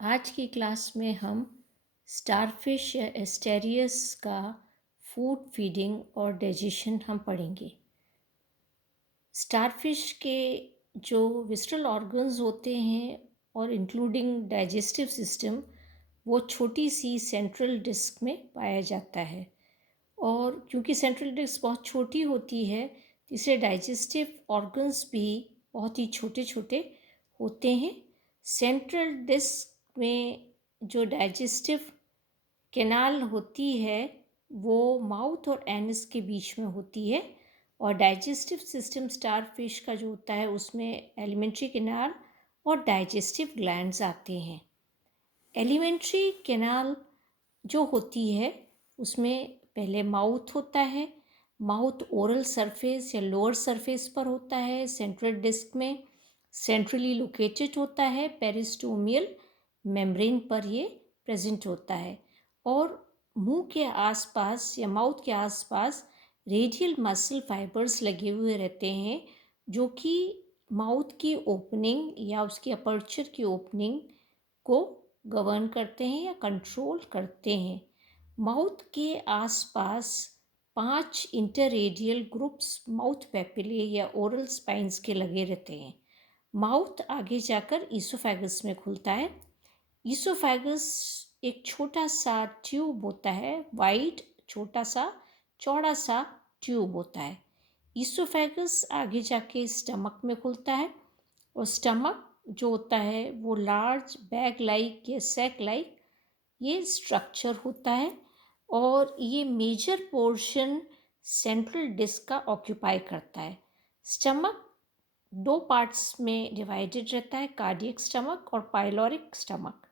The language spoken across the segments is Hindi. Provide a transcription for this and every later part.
आज की क्लास में हम स्टारफिश या एस्टेरियस का फूड फीडिंग और डाइजेशन हम पढ़ेंगे। स्टारफिश के जो विस्ट्रल ऑर्गन्स होते हैं और इंक्लूडिंग डाइजेस्टिव सिस्टम, वो छोटी सी सेंट्रल डिस्क में पाया जाता है। और क्योंकि सेंट्रल डिस्क बहुत छोटी होती है, इससे डाइजेस्टिव ऑर्गन्स भी बहुत ही छोटे छोटे होते हैं। सेंट्रल डिस्क में जो डाइजेस्टिव कैनाल होती है वो माउथ और एनस के बीच में होती है। और डाइजेस्टिव सिस्टम स्टारफिश का जो होता है उसमें एलिमेंट्री कैनाल और डाइजेस्टिव ग्लैंड्स आते हैं। एलिमेंट्री कैनाल जो होती है उसमें पहले माउथ होता है। माउथ ओरल सरफेस या लोअर सरफेस पर होता है, सेंट्रल डिस्क में सेंट्रली लोकेटेड होता है, पेरिस्टोमियल मेम्ब्रेन पर ये प्रेजेंट होता है। और मुंह के आसपास या माउथ के आसपास रेडियल मसल फाइबर्स लगे हुए रहते हैं, जो कि माउथ की ओपनिंग या उसकी अपर्चर की ओपनिंग को गवर्न करते हैं या कंट्रोल करते हैं। माउथ के आसपास 5 इंटररेडियल ग्रुप्स माउथ पेपिले या ओरल स्पाइंस के लगे रहते हैं। माउथ आगे जाकर ईसोफेगस में खुलता है। ईसोफेगस एक छोटा सा ट्यूब होता है, वाइड छोटा सा चौड़ा सा ट्यूब होता है। ईसोफेगस आगे जाके स्टमक में खुलता है और स्टमक जो होता है वो लार्ज बैग लाइक या सैक लाइक ये स्ट्रक्चर होता है। और ये मेजर पोर्शन सेंट्रल डिस्क का ऑक्यूपाई करता है। स्टमक 2 पार्ट्स में डिवाइडेड रहता है, कार्डियक स्टमक और पाइलोरिक स्टमक।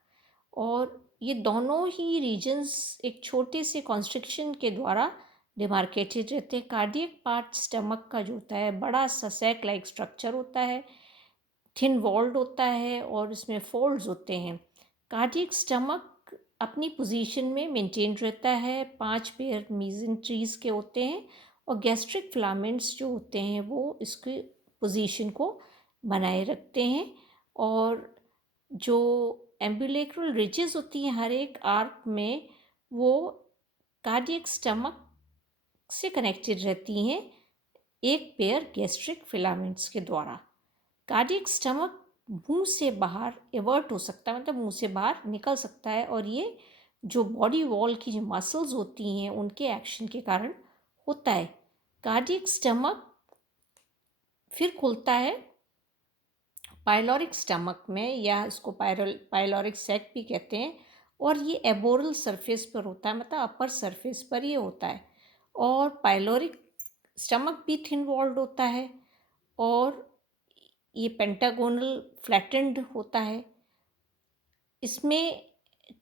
और ये दोनों ही रीजन्स एक छोटे से कॉन्स्ट्रिक्शन के द्वारा डिमार्केटेड रहते हैं। कार्डियक पार्ट स्टमक का जो होता है बड़ा सा सैक लाइक स्ट्रक्चर होता है, थिन वॉल्ड होता है और इसमें फोल्ड्स होते हैं। कार्डियक स्टमक अपनी पोजीशन में मेंटेन रहता है, 5 पेयर मीजेंट्रीज के होते हैं और गैस्ट्रिक फिलामेंट्स जो होते हैं वो इसकी पोजीशन को बनाए रखते हैं। और जो एम्बुलेक्रल रिजेस होती हैं हर एक आर्क में, वो कार्डियक स्टमक से कनेक्टेड रहती हैं एक पेयर गैस्ट्रिक फिलामेंट्स के द्वारा। कार्डियक स्टमक मुंह से बाहर एवर्ट हो सकता है, मतलब मुंह से बाहर निकल सकता है, और ये जो बॉडी वॉल की जो मसल्स होती हैं उनके एक्शन के कारण होता है। कार्डियक स्टमक फिर खुलता है पाइलोरिक स्टमक में, या इसको पाइलोरिक सैक भी कहते हैं, और ये एबोरल सरफेस पर होता है, मतलब अपर सरफेस पर ये होता है। और पाइलोरिक स्टमक भी थिन वॉल्ड होता है और ये पेंटागोनल फ्लैटेंड होता है। इसमें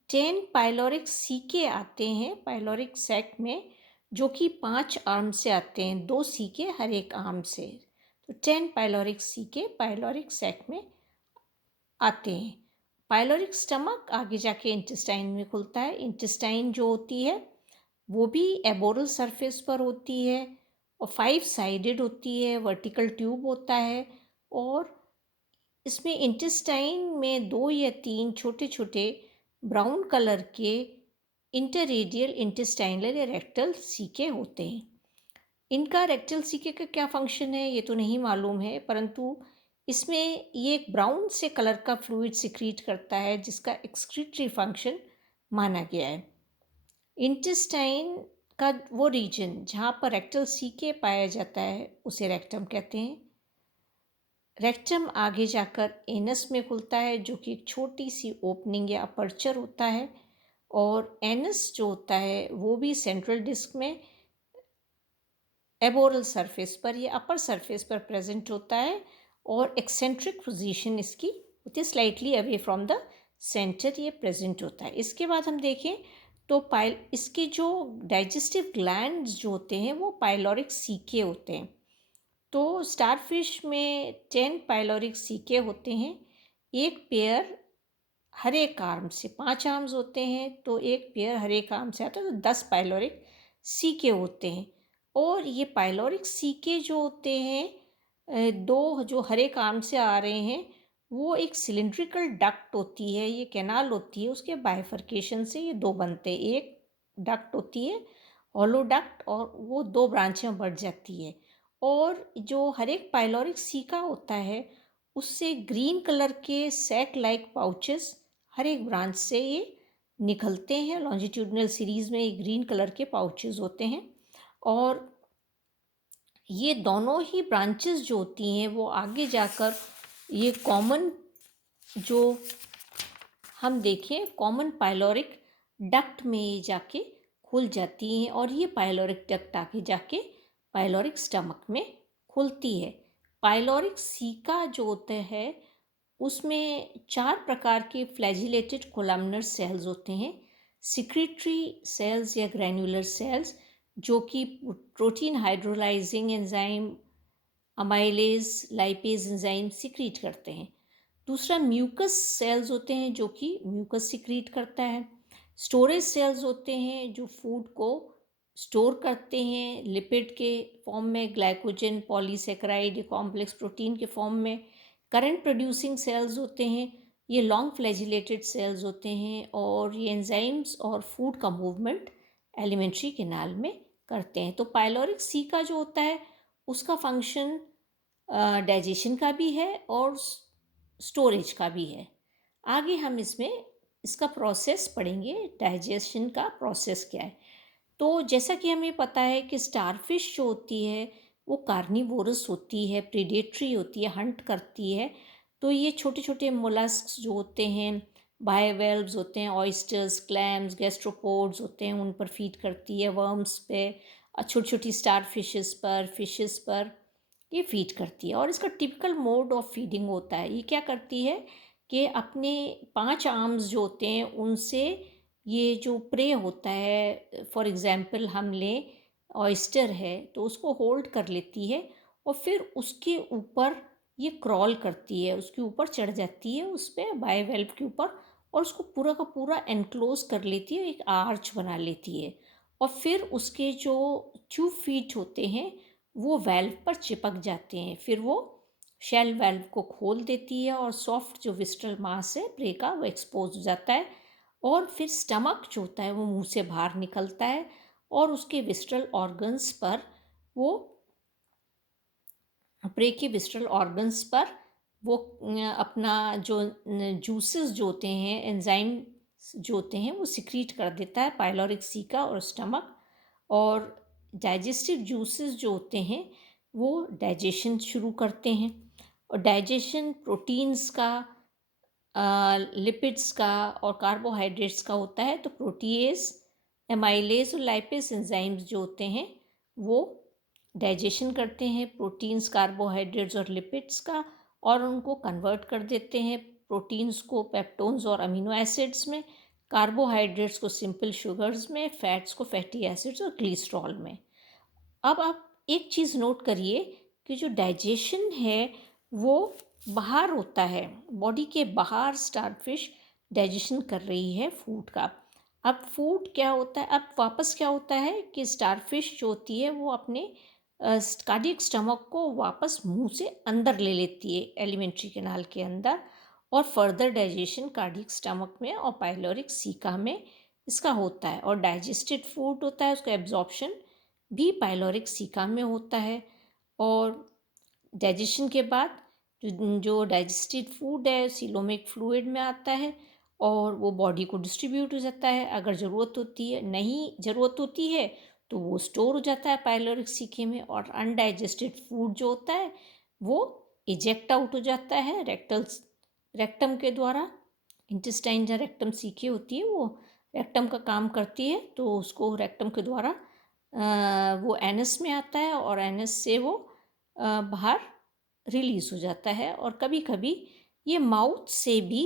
10 पाइलोरिक सीके आते हैं पाइलोरिक सैक में, जो कि 5 आर्म से आते हैं, 2 सीके हर एक आर्म से। तो 10 पाइलोरिक सीके पाइलोरिक सैक में आते हैं। पाइलोरिक स्टमक आगे जाके इंटेस्टाइन में खुलता है। इंटेस्टाइन जो होती है वो भी एबोरल सरफेस पर होती है और 5 साइडेड होती है, वर्टिकल ट्यूब होता है। और इसमें इंटेस्टाइन में 2 या 3 छोटे छोटे ब्राउन कलर के इंटररेडियल इंटेस्टाइनल या रेक्टल सीके होते हैं। इनका रेक्टल सीके का क्या फंक्शन है ये तो नहीं मालूम है, परंतु इसमें ये एक ब्राउन से कलर का फ्लूइड सिक्रीट करता है जिसका एक्सक्रीटरी फंक्शन माना गया है। इंटेस्टाइन का वो रीजन जहाँ पर रेक्टल सीके पाया जाता है उसे रेक्टम कहते हैं। रेक्टम आगे जाकर एनस में खुलता है, जो कि एक छोटी सी ओपनिंग या अपर्चर होता है। और एनस जो होता है वो भी सेंट्रल डिस्क में एबोरल सरफेस पर या अपर सरफेस पर प्रेजेंट होता है और एक्सेंट्रिक पोजीशन इसकी होती है, slightly away from the centre ये प्रेजेंट होता है। इसके बाद हम देखें तो इसके जो डाइजेस्टिव ग्लैंड्स जो होते हैं वो पाइलोरिक सीके होते हैं। तो स्टारफिश में 10 पाइलोरिक सीके होते हैं, एक पेयर हर एक आर्म से। 5 आर्म्स होते हैं तो एक पेयर हर एक आर्म से आता है, तो 10 पाइलोरिक सीके होते हैं। और ये पाइलोरिक सीके जो होते हैं, 2 जो हर एक आर्म से आ रहे हैं वो एक सिलिंड्रिकल डक्ट होती है, ये कैनाल होती है, उसके बाइफर्केशन से ये दो बनते हैं। एक डक्ट होती है हॉलो डक्ट, और वो दो ब्रांचें में बढ़ जाती है। और जो हर एक पाइलोरिक सीका होता है उससे ग्रीन कलर के सैक लाइक पाउचेस हर एक ब्रांच से ये निकलते हैं। लॉन्जिट्यूडनल सीरीज में ये ग्रीन कलर के पाउचेस होते हैं, और ये दोनों ही ब्रांचेस जो होती हैं वो आगे जाकर ये कॉमन जो हम देखें कॉमन पाइलोरिक डक्ट में ये जाके खुल जाती हैं, और ये पाइलोरिक डक्ट आगे जाके पाइलोरिक स्टमक में खुलती है। पाइलोरिक सीका जो होता है उसमें 4 प्रकार के फ्लैजिलेटेड कोलमनर सेल्स होते हैं। सिक्रीटरी सेल्स या ग्रैन्युलर सेल्स जो कि protein hydrolysing enzyme amylase lipase enzyme secrete करते हैं। दूसरा म्यूकस सेल्स होते हैं जो कि म्यूकस सिक्रीट करता है। स्टोरेज सेल्स होते हैं जो फूड को स्टोर करते हैं लिपिड के फॉर्म में, ग्लाइकोजन पॉलीसेकेराइड कॉम्प्लेक्स प्रोटीन के फॉर्म में। करंट प्रोड्यूसिंग सेल्स होते हैं, ये लॉन्ग फ्लैजिलेटेड सेल्स होते हैं, और ये एंजाइम्स और फूड का मूवमेंट एलिमेंट्री कैनाल में करते हैं। तो पाइलोरिक सीका जो होता है उसका फंक्शन डाइजेशन का भी है और स्टोरेज का भी है। आगे हम इसमें इसका प्रोसेस पढ़ेंगे, डाइजेशन का प्रोसेस क्या है। तो जैसा कि हमें पता है कि स्टारफिश जो होती है वो कार्निवोरस होती है, प्रीडेटरी होती है, हंट करती है। तो ये छोटे छोटे मोलस्क्स जो होते हैं, बायोवेल्व्स होते हैं, ऑयस्टर्स, क्लैम्स, गैस्ट्रोपोड्स होते हैं, उन पर फीड करती है, वर्म्स पे, छोटी छोटी स्टार फिशेस पर ये फीड करती है। और इसका टिपिकल मोड ऑफ फीडिंग होता है, ये क्या करती है कि अपने 5 आर्म्स जो होते हैं उनसे ये जो प्रे होता है, फॉर एग्ज़ाम्पल हम लें ऑयस्टर है तो उसको होल्ड कर लेती है, और फिर उसके ऊपर ये क्रॉल करती है, उसके ऊपर चढ़ जाती है, उस पर बायोवेल्व के ऊपर, और उसको पूरा का पूरा एनक्लोज कर लेती है, एक आर्च बना लेती है। और फिर उसके जो ट्यूब फीट होते हैं वो वेल्व पर चिपक जाते हैं, फिर वो शेल वेल्व को खोल देती है, और सॉफ्ट जो विस्ट्रल मास है प्रे का वो एक्सपोज हो जाता है, और फिर स्टमक जो होता है वो मुंह से बाहर निकलता है, और उसके विस्ट्रल ऑर्गन्स पर वो प्रे के विस्ट्रल ऑर्गन्स पर वो अपना जो जूसेस जो होते हैं, एंजाइम जो होते हैं वो सिक्रीट कर देता है, पाइलोरिक सीका और स्टमक। और डाइजेस्टिव जूसेस जो होते हैं वो डाइजेशन शुरू करते हैं, और डाइजेशन प्रोटीन्स का, लिपिड्स का और कार्बोहाइड्रेट्स का होता है। तो प्रोटीएज, एमाइलेज और लाइपेज एंजाइम्स जो होते हैं वो डाइजेशन करते हैं प्रोटीन्स, कार्बोहाइड्रेट्स और लिपिड्स का, और उनको कन्वर्ट कर देते हैं प्रोटीन्स को पेप्टोन्स और अमीनो एसिड्स में, कार्बोहाइड्रेट्स को सिंपल शुगर्स में, फैट्स को फैटी एसिड्स और ग्लिसरॉल में। अब आप एक चीज़ नोट करिए कि जो डाइजेशन है वो बाहर होता है, बॉडी के बाहर स्टारफिश डाइजेशन कर रही है फूड का। अब फूड क्या होता है, अब वापस क्या होता है कि स्टारफिश जो होती है वो अपने कार्डियक स्टमक को वापस मुंह से अंदर ले लेती है, एलिमेंट्री कैनाल के अंदर, और फर्दर डाइजेशन कार्डियक स्टमक में और पाइलोरिक सीका में इसका होता है। और डाइजेस्टेड फूड होता है उसका एब्जॉर्प्शन भी पाइलोरिक सीका में होता है। और डाइजेशन के बाद जो डाइजेस्टेड फूड है सीलोमिक फ्लूइड में आता है, और वो बॉडी को डिस्ट्रीब्यूट हो जाता है। अगर ज़रूरत होती है, नहीं ज़रूरत होती है तो वो स्टोर हो जाता है पाइलोरिक सीके में, और अनडाइजेस्टेड फूड जो होता है वो इजेक्ट आउट हो जाता है रेक्टम के द्वारा। इंटेस्टाइन जहाँ रेक्टम सीखे होती है वो रेक्टम का काम करती है, तो उसको रेक्टम के द्वारा वो एनस में आता है, और एनस से वो बाहर रिलीज़ हो जाता है। और कभी कभी ये माउथ से भी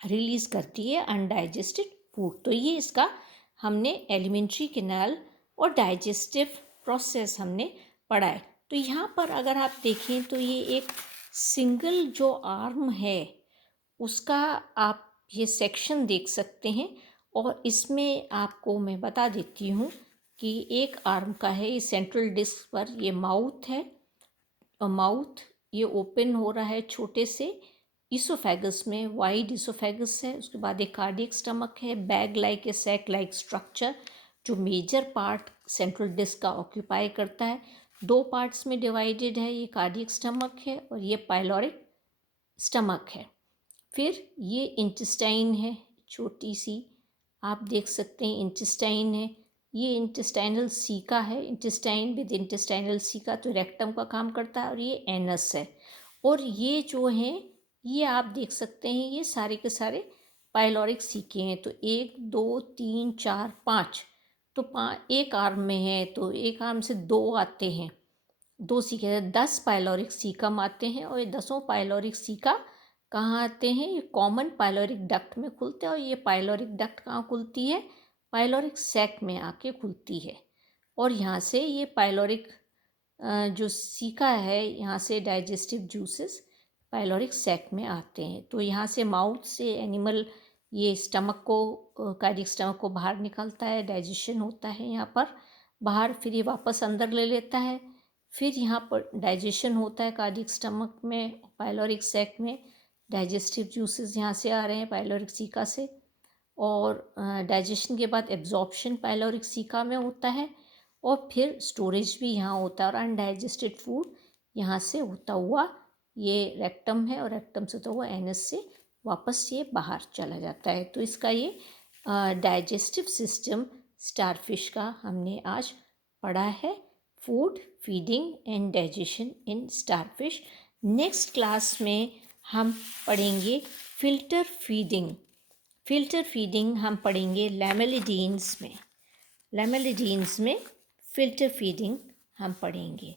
रिलीज़ करती है अनडाइजेस्टेड फूड। तो ये इसका हमने एलिमेंट्री कैनाल और डाइजेस्टिव प्रोसेस हमने पढ़ा है। तो यहाँ पर अगर आप देखें तो ये एक सिंगल जो आर्म है उसका आप ये सेक्शन देख सकते हैं, और इसमें आपको मैं बता देती हूँ कि एक आर्म का है, ये सेंट्रल डिस्क पर ये माउथ है, और माउथ ये ओपन हो रहा है छोटे से इसोफेगस में, वाइड इसोफेगस है। उसके बाद एक कार्डियक स्टमक है, bag like a sac like structure, जो मेजर पार्ट सेंट्रल डिस्क का ऑक्यूपाई करता है। 2 पार्ट्स में डिवाइडेड है, ये कार्डियक स्टमक है और ये पाइलोरिक स्टमक है। फिर ये इंटेस्टाइन है, छोटी सी आप देख सकते हैं इंटेस्टाइन है। ये इंटेस्टाइनल सीका है, इंटेस्टाइन विद इंटेस्टाइनल सीका, तो रेक्टम का काम करता है। और ये एनस है। और ये जो हैं, ये आप देख सकते हैं, ये सारे के सारे पाइलोरिक सीके हैं। तो 1 2 3 4 5, तो एक आर्म में है तो एक आर्म से 2 आते हैं, 2 सीके, 10 पाइलोरिक सीकम आते हैं। और ये 10 पाइलोरिक सीका कहाँ आते हैं? ये कॉमन पाइलोरिक डक्ट में खुलते हैं। और ये पाइलोरिक डक्ट कहाँ खुलती है? पाइलोरिक सैक में आके खुलती है। और यहाँ से ये पाइलोरिक जो सीका है, यहाँ से डाइजेस्टिव जूसेस पाइलोरिक सैक में आते हैं। तो यहाँ से माउथ से एनिमल ये स्टमक को, कार्डियक स्टमक को बाहर निकलता है, डाइजेशन होता है यहाँ पर बाहर, फिर ये वापस अंदर ले लेता है। फिर यहाँ पर डाइजेशन होता है कार्डियक स्टमक में, पाइलोरिक सैक में। डाइजेस्टिव जूसेस यहाँ से आ रहे हैं पाइलोरिक सीका से। और डाइजेशन के बाद एब्जॉर्प्शन पाइलोरिक सीका में होता है। और फिर स्टोरेज भी यहाँ होता है। और अनडाइजेस्टेड फूड यहाँ से होता हुआ, ये रेक्टम है और रेक्टम से होता हुआ एनस से वापस ये बाहर चला जाता है। तो इसका ये डाइजेस्टिव सिस्टम स्टारफिश का हमने आज पढ़ा है, food, feeding and digestion in starfish. Next class में हम पढ़ेंगे फिल्टर फीडिंग। फिल्टर फीडिंग हम पढ़ेंगे लैमेलिडीन्स में। लैमेलिडीन्स में फिल्टर फीडिंग हम पढ़ेंगे।